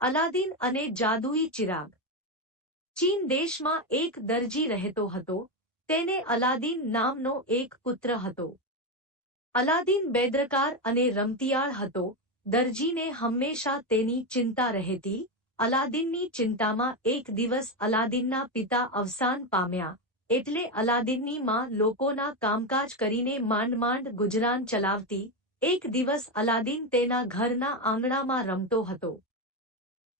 Aladdin અને જાદુઈ ચિરાગ। ચીન દેશમાં એક દરજી રહેતો હતો। તેને અલાદીન નામનો એક પુત્ર હતો। અલાદીન બેદરકાર અને રમતિયાળ હતો। દરજીને હંમેશા તેની ચિંતા રહેતી। અલાદીનની ચિંતામાં એક દિવસ અલાદીનના પિતા અવસાન પામ્યા, એટલે અલાદીનની માં લોકોના કામકાજ કરીને માંડ માંડ ગુજરાન ચલાવતી। એક દિવસ અલાદીન તેના ઘરના આંગણામાં રમતો હતો।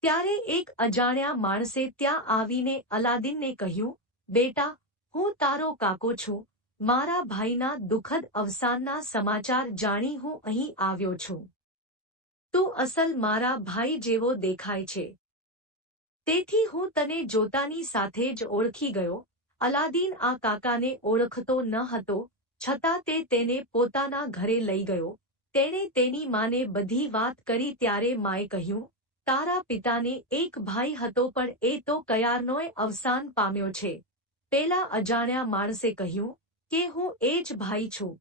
ત્યારે એક અજાણ્યા માણસે ત્યાં આવીને અલાદીનને કહ્યું, બેટા, હું તારો કાકો છું। મારા ભાઈના દુઃખદ અવસાનના સમાચાર જાણી હું અહીં આવ્યો છું। તું અસલ મારા ભાઈ જેવો દેખાય છે, તેથી હું તને જોતાની સાથે જ ઓળખી ગયો। અલાદીન આ કાકાને ઓળખતો ન હતો, છતાં તે તેને પોતાના ઘરે લઈ ગયો। તેણે તેની માને બધી વાત કરી ત્યારે માએ કહ્યું, તારા પિતાને એક ભાઈ હતો, પણ એ તો કયારનોય અવસાન પામ્યો છે। પેલા અજાણ્યા માણસે કહ્યું કે હું એ જ ભાઈ છું।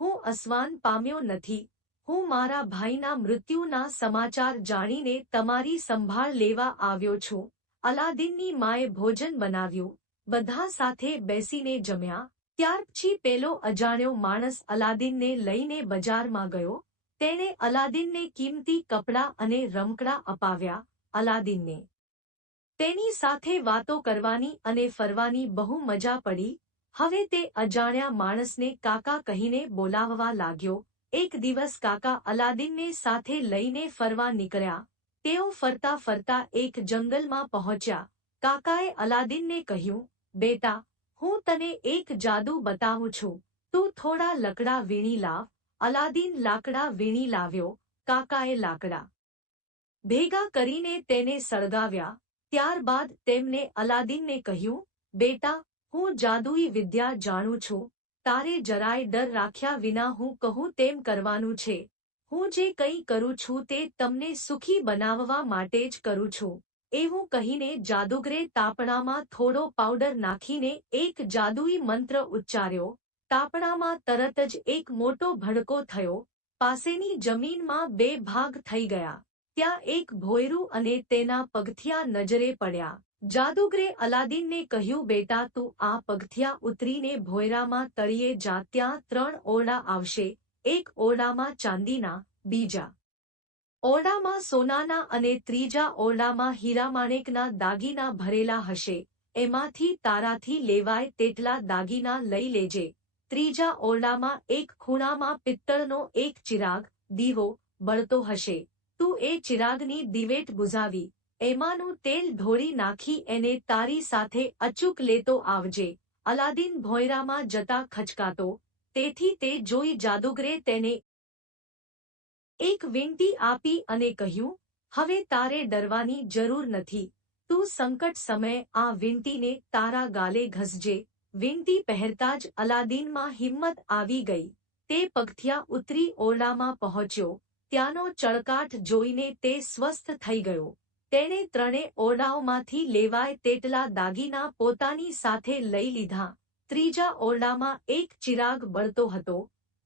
હું અવસાન પામ્યો નથી। હું મારા ભાઈના મૃત્યુના સમાચાર જાણીને તમારી સંભાળ લેવા આવ્યો છું। અલાદીનની માએ ભોજન બનાવ્યું। બધા સાથે બેસીને જમ્યા। ત્યાર પછી પેલો અજાણ્યો માણસ અલાદીનને લઈને બજારમાં ગયો। તેણે અલાદીનને કિંમતી કપડાં અને રમકડાં અપાવ્યા। અલાદીનને તેની સાથે વાતો કરવાની અને ફરવાની બહુ મજા પડી। હવે તે અજાણ્યા માણસને કાકા કહીને બોલાવવા લાગ્યો। એક દિવસ કાકા અલાદીનને સાથે લઈને ફરવા નીકળ્યા। તેઓ ફરતા ફરતા એક જંગલમાં પહોંચ્યા। કાકાએ અલાદીનને કહ્યું, બેટા, હું તને એક જાદુ બતાવું છું। તું થોડા લાકડા વીણી લાવ। અલાદીન લાકડા વીણી લાવ્યો। કાકાએ લાકડા ભેગા કરીને તેને સળગાવ્યા। ત્યારબાદ તેમને અલાદીનને કહ્યું, બેટા, હું જાદુઈ વિદ્યા જાણું છું। તારે જરાય ડર રાખ્યા વિના હું કહું તેમ કરવાનું છે। હું જે કંઈ કરું છું તે તમને સુખી બનાવવા માટે જ કરું છું। એવું કહીને જાદુગરે તાપણામાં થોડો પાવડર નાખીને એક જાદુઈ મંત્ર ઉચ્ચાર્યો। તાપણામાં તરત જ એક મોટો ભડકો થયો। પાસેની જમીનમાં બે ભાગ થઈ ગયા। ત્યાં એક ભોંયરું અને તેના પગથિયા નજરે પડ્યા। જાદુગરે અલાદીનને કહ્યું, બેટા, તું આ પગથિયા ઉતરીને ભોંયરામાં તળિયે જા। ત્યાં 3 ઓરડા આવશે। એક ઓરડામાં ચાંદીના, બીજા ઓરડામાં સોનાના અને ત્રીજા ઓરડામાં હીરામાણેકના દાગીના ભરેલા હશે। એમાંથી તારાથી લેવાય તેટલા દાગીના લઈ લેજે। ત્રીજા ઓરડામાં એક ખૂણામાં પિત્તળનો એક ચિરાગ, દીવો, બળતો હશે। તું એ ચિરાગની દિવેટ બુઝાવી એમાંનું તેલ ઢોળી નાખી એને તારી સાથે અચૂક લેતો આવજે। અલાદીન ભોંયરામાં જતા ખચકાતો, તેથી તે જોઈ જાદુગરે તેને એક વીંટી આપી અને કહ્યું, હવે તારે ડરવાની જરૂર નથી। તું સંકટ સમયે આ વીંટીને તારા ગાલે ઘસજે। વીંટી પહેરતા જ અલાદીનમાં હિંમત આવી ગઈ। તે પગથિયા ઉતરી ઓરડામાં પહોંચ્યો। ત્યાંનો ચળકાટ જોઈને તે સ્વસ્થ થઈ ગયો। તેણે 3 ઓરડાઓમાંથી લેવાય તેટલા દાગીના પોતાની સાથે લઈ લીધા। ત્રીજા ઓરડામાં એક ચિરાગ બળતો હતો।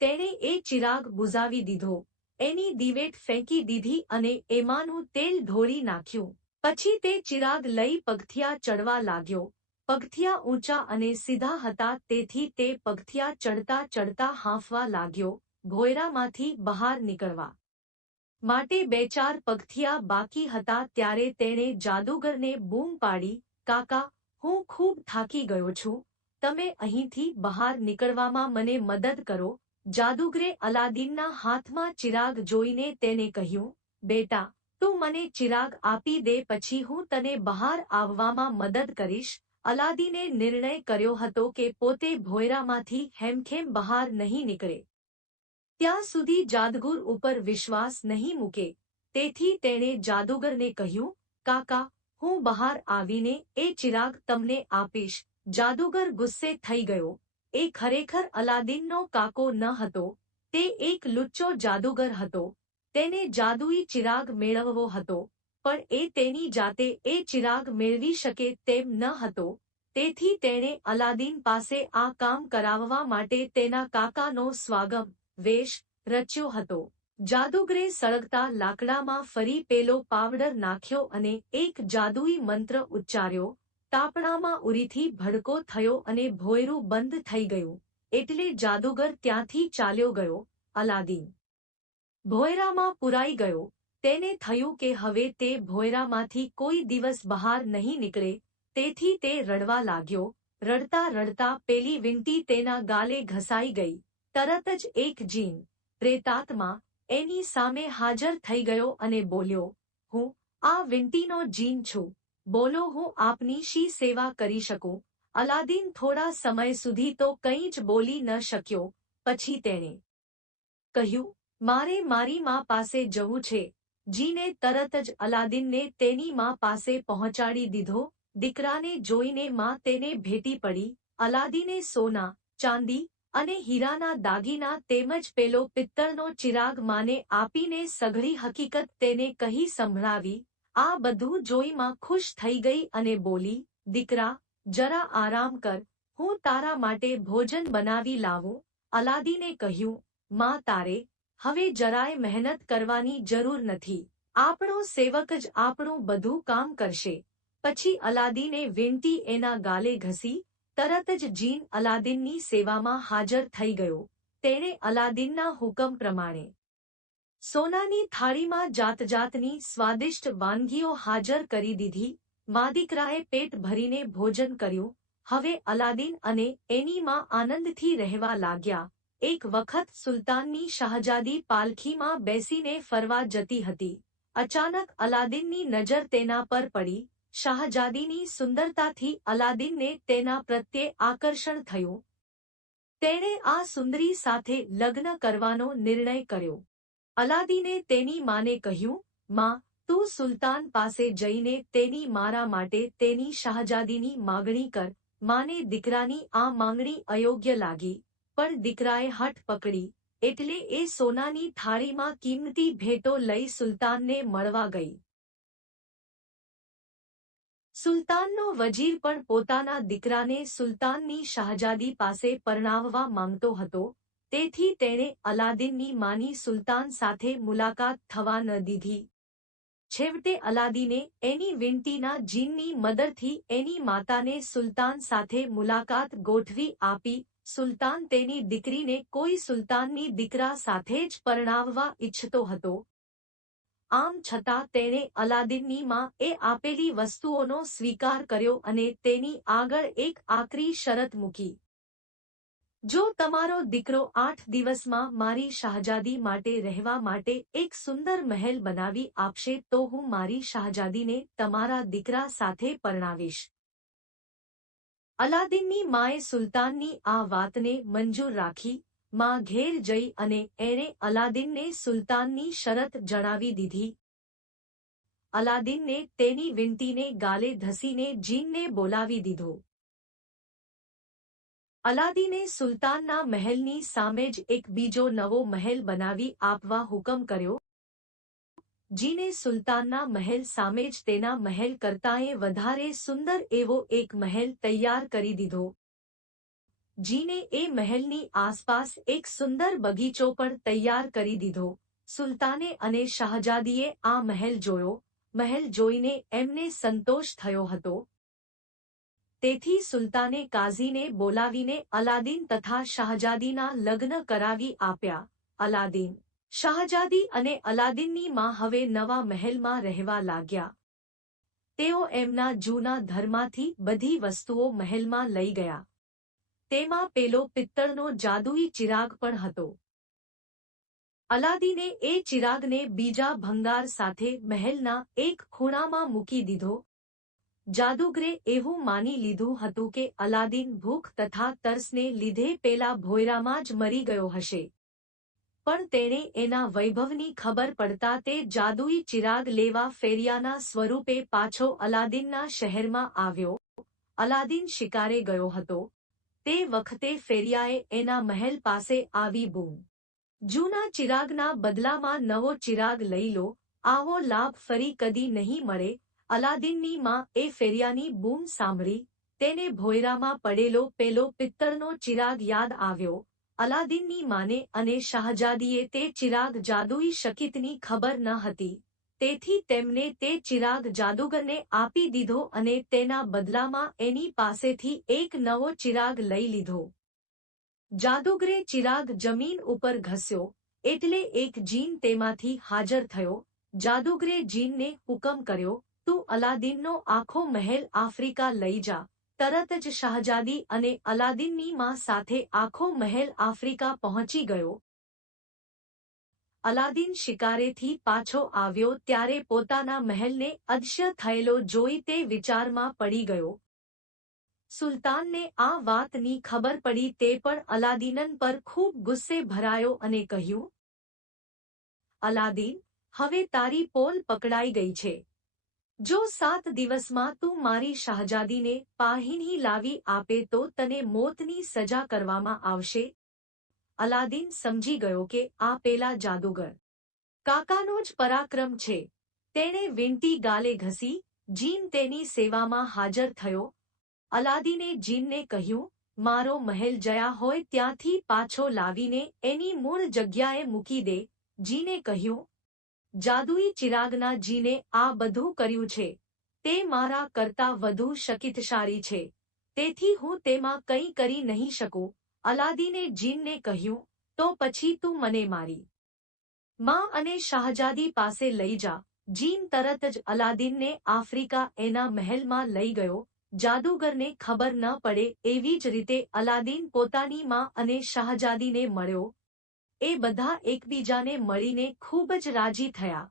તેણે એ ચિરાગ બુઝાવી દીધો। એની દિવેટ ફેંકી દીધી અને એમાંનું તેલ ઢોળી નાખ્યું। પછી તે ચિરાગ લઈ પગથિયા ચડવા લાગ્યો। પગથિયા ઊંચા અને સીધા હતા, તેથી તે પગથિયા ચડતા ચડતા હાંફવા લાગ્યો। ભોંયરામાંથી બહાર નીકળવા માટે 2-4 પગથિયા બાકી હતા ત્યારે તેણે જાદુગરને બૂમ પાડી, કાકા, હું ખૂબ થાકી ગયો છું। તમે અહીંથી બહાર નીકળવામાં મને મદદ કરો। જાદુગરે અલાદીનના હાથમાં ચિરાગ જોઈને તેને કહ્યું, બેટા, તું મને ચિરાગ આપી દે, પછી હું તને બહાર આવવામાં મદદ કરીશ। અલાદીને નિર્ણય કર્યો હતો કે પોતે ભોંયરામાંથી હેમખેમ બહાર નહીં નીકળે ત્યાં સુધી જાદુગર ઉપર વિશ્વાસ નહીં મૂકે। તેથી તેણે જાદુગરને કહ્યું, કાકા, હું બહાર આવીને એ ચિરાગ તમને આપીશ। જાદુગર ગુસ્સે થઈ ગયો। એ ખરેખર અલાદીનનો કાકો ન હતો, તે એક લુચ્ચો જાદુગર હતો। તેને જાદુઈ ચિરાગ મેળવવો હતો, પણ એ તેની જાતે એ ચિરાગ મેળવી શકે તેમ ન હતો। તેથી તેણે અલાદીન પાસે આ કામ કરાવવા માટે તેના કાકાનો સ્વાગમ વેશ રચ્યો હતો। જાદુગરે સળગતા લાકડામાં ફરી પેલો પાવડર નાખ્યો અને એક જાદુઈ મંત્ર ઉચ્ચાર્યો. તાપણામાં ઉરીથી ભડકો થયો અને ભોંયરું બંધ થઈ ગયું. એટલે જાદુગર ત્યાંથી ચાલ્યો ગયો. અલાદીન ભોંયરામાં પુરાઈ ગયો. તેને થયું કે હવે તે ભોંયરામાંથી કોઈ દિવસ બહાર નહીં નીકળે. તેથી તે રડવા લાગ્યો. રડતા રડતા પેલી વીંટી તેના ગાલે ઘસાઈ ગઈ. તરત જ એક જીન, પ્રેતાત્મા, એની સામે હાજર થઈ ગયો અને બોલ્યો, હું આ વીંટીનો જીન છું. બોલો, હું આપની શી સેવા કરી શકું? અલાદીન થોડા સમય સુધી તો કંઈ જ બોલી ન શક્યો. પછી તેણે કહ્યું, મારે મારી મા પાસે જવું છે. જીને તરત જ અલાદીનને તેની મા પાસે પહોંચાડી દીધો. દીકરાને જોઈને મા તેને ભેટી પડી. અલાદીને સોના, ચાંદી અને હીરાના દાગીના તેમજ પેલો પિત્તળનો ચિરાગ માને આપીને સઘળી હકીકત તેને કહી સંભળાવી. આ બધું જોઈ માં ખુશ થઈ ગઈ અને બોલી, દીકરા, જરા આરામ કર, હું તારા માટે ભોજન બનાવી લાવું. અલાદીને કહ્યું, માં, તારે હવે જરાય મહેનત કરવાની જરૂર નથી. આપણો સેવક જ આપણું બધું કામ કરશે. પછી અલાદીને વીંટી એના ગાલે ઘસી. તરત જ જીન અલાદીનની સેવામાં હાજર થઈ ગયો. તેણે અલાદીનના હુકમ પ્રમાણે સોનાની થાળીમાં જાતજાતની સ્વાદિષ્ટ વાનગીઓ હાજર કરી દીધી. મા દીકરાએ પેટ ભરીને ભોજન કર્યું. હવે અલાદીન અને એની મા આનંદથી રહેવા લાગ્યા. એક વખત સુલતાનની શહજાદી પાલખીમાં બેસીને ફરવા જતી હતી. અચાનક અલાદીનની નજર તેના પર પડી. શાહજાદીની સુંદરતાથી અલાદીનને તેના પ્રત્યે આકર્ષણ થયું. તેણે આ સુંદરી સાથે લગ્ન કરવાનો નિર્ણય કર્યો. અલાદીને તેની માને કહ્યું, માં, તું સુલતાન પાસે જઈને તેની મારા માટે તેની શાહજાદીની માગણી કર. માને દીકરાની આ માંગણી અયોગ્ય લાગી. પણ દીકરાએ હઠ પકડી. એટલે એ સોનાની થાળીમાં કિંમતી ભેટો લઈ સુલતાનને મળવા ગઈ. સુલતાનનો વજીર પણ પોતાના દીકરાને સુલતાનની શાહજાદી પાસે પરણાવવા માંગતો હતો. તેથી તેણે અલાદીનની માની સુલતાન સાથે મુલાકાત થવા ન દીધી. છેવટે અલાદીને એની વીંટીના જીનની મદદથી એની માતાને સુલતાન સાથે મુલાકાત ગોઠવી આપી. સુલતાન તેની દીકરીને કોઈ સુલતાનની દીકરા સાથે જ પરણાવવા ઈચ્છતો હતો. આમ છતાં તેણે અલાદીનની માં એ આપેલી વસ્તુઓનો સ્વીકાર કર્યો અને તેની આગળ એક આકરી શરત મૂકી. જો તમારો દીકરો 8 દિવસમાં મારી શાહજાદી માટે રહેવા માટે એક સુંદર મહેલ બનાવી આપશે તો હું મારી શાહજાદીને તમારા દીકરા સાથે પરણાવીશ. અલાદીનની માએ સુલતાનની આ વાતને મંજૂર રાખી. માં ઘેર જઈ અને એણે અલાદીનને સુલતાનની શરત જણાવી દીધી. અલાદીનને તેની વીંટીને ગાલે ધસીને જીનને બોલાવી દીધો. અલાદીને સુલતાનના મહેલની સામે જ એક બીજો નવો મહેલ બનાવી આપવા હુકમ કર્યો. જીને સુલતાનના મહેલ સામે જ તેના મહેલ કરતાંય વધારે સુંદર એવો એક મહેલ તૈયાર કરી દીધો. જીને એ મહેલની આસપાસ એક સુંદર બગીચો પણ તૈયાર કરી દીધો. સુલતાને અને શાહજાદીએ આ મહેલ જોયો. મહેલ જોઈને એમને સંતોષ થયો હતો. તેથી સુલતાને કાઝીને બોલાવીને અલાદીન તથા શાહજાદીના લગ્ન કરાવી આપ્યા. અલાદીન, શાહજાદી અને અલાદીનની માં હવે નવા મહેલમાં રહેવા લાગ્યા. તેઓ એમના જૂના ધર્માથી બધી વસ્તુઓ મહેલમાં લઈ ગયા. તેમાં પેલો પિત્તળનો જાદુઈ ચિરાગ પણ હતો. અલાદીને એ ચિરાગને બીજા ભંગાર સાથે મહેલના એક ખૂણામાં મૂકી દીધો. જાદુગરે એવું માની લીધું હતું કે અલાદીન ભૂખ તથા તરસને લીધે પેલા ભોંયરામાં જ મરી ગયો હશે. પણ તેણે એના વૈભવની ખબર પડતા તે જાદુઈ ચિરાગ લેવા ફેરિયાના સ્વરૂપે પાછો અલાદીનના શહેરમાં આવ્યો. અલાદીન શિકારે ગયો હતો. તે વખતે ફેરિયાએ એના મહેલ પાસે આવી બૂમ, જૂના ચિરાગના બદલામાં નવો ચિરાગ લઈ લો, આવો લાભ ફરી કદી નહીં મળે. અલાદીનની માં એ ફેરિયાની બૂમ સાંભળી. તેને ભોંયરામાં પડેલો પેલો પિત્તળનો ચિરાગ યાદ આવ્યો. અલાદીનની માને અને શાહજાદીએ તે ચિરાગ જાદુઈ શકિતની ખબર ન હતી, તેથી તેમને તે ચિરાગ જાદુગરને આપી દીધો અને તેના બદલામાં એની પાસેથી એક નવો ચિરાગ લઈ લીધો. જાદુગરે ચિરાગ જમીન ઉપર ઘસ્યો એટલે એક જીન તેમાંથી હાજર થયો. જાદુગરે જીનને હુકમ કર્યો, તું અલાદીનનો આખો મહેલ આફ્રિકા લઈ જા. તરત જ શાહજાદી અને અલાદીનની માં સાથે આખો મહેલ આફ્રિકા પહોંચી ગયો. અલાદીન શિકારેથી પાછો આવ્યો ત્યારે પોતાના મહેલને અદશ્ય થયેલો જોઈ તે વિચારમાં પડી ગયો. સુલતાનને આ વાતની ખબર પડી તે પણ અલાદીન પર ખૂબ ગુસ્સે ભરાયો અને કહ્યું, અલાદીન, હવે તારી પોલ પકડાઈ ગઈ છે. જો 7 દિવસમાં તું મારી શાહજાદીને પાહીની લાવી આપે તો તને મોતની સજા કરવામાં આવશે. અલાદીન સમજી ગયો કે આ પેલા જાદુગર કાકાનો જ પરાક્રમ છે. તેણે વીંટી ગાલે ઘસી જીન તેની સેવામાં હાજર થયો. અલાદીને જીનને કહ્યું, મારો મહેલ જયા હોય ત્યાંથી પાછો લાવીને એની મૂળ જગ્યાએ મૂકી દે. જીને કહ્યું, જાદુઈ ચિરાગના જીને આ બધું કર્યું છે. તે મારા કરતાં વધુ શકિતશાળી છે, તેથી હું તેમાં કંઈ કરી નહીં શકું. અલાદીને જીનને કહ્યું, તો પછી તું મને મારી માં અને શાહજાદી પાસે લઈ જા. જીન તરત જ અલાદીનને આફ્રિકા એના મહેલમાં લઈ ગયો. જાદુગરને ખબર ન પડે એવી જ રીતે અલાદીન પોતાની માં અને શાહજાદીને મળ્યો. એ બધા એકબીજાને મળીને ખૂબ જ રાજી થયા.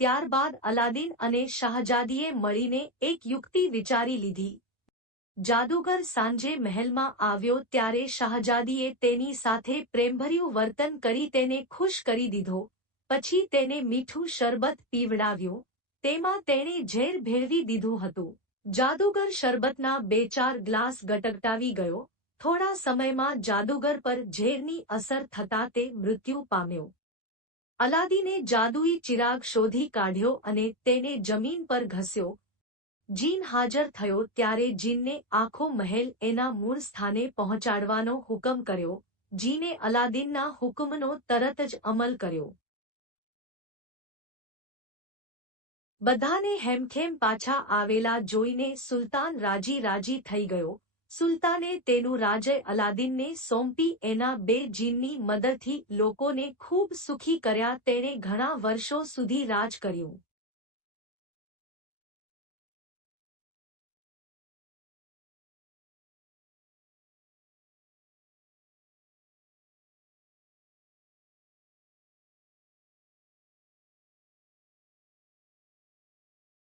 ત્યારબાદ અલાદીન અને શાહજાદીએ મળીને એક યુક્તિ વિચારી લીધી. જાદુગર સાંજે મહેલમાં આવ્યો ત્યારે શાહજાદીએ તેની સાથે પ્રેમભર્યું વર્તન કરી તેને ખુશ કરી દીધો. પછી તેને મીઠું શરબત પીવડાવ્યું. તેમાં તેણે ઝેર ભેળવી દીધું હતું. જાદુગર શરબતના 2-4 ગ્લાસ ગટગટાવી ગયો. થોડા સમયમાં જાદુગર પર ઝેરની અસર થતાં તે મૃત્યુ પામ્યો. અલાદીને જાદુઈ ચિરાગ શોધી કાઢ્યો અને તેને જમીન પર ઘસ્યો. જીન હાજર થયો ત્યારે જીનને આખો મહેલ એના મૂળ સ્થાને પહોંચાડવાનો હુકમ કર્યો. જીને અલાદીનના હુકમનો તરત જ અમલ કર્યો. બધાને હેમખેમ પાછા આવેલા જોઈને સુલતાન રાજી થઈ ગયો. સુલતાને તેનું રાજ્ય અલાદીનને સોંપી એના 2 જીનની મદદથી લોકોને ખૂબ સુખી કર્યા. તેણે ઘણા વર્ષો સુધી રાજ કર્યું.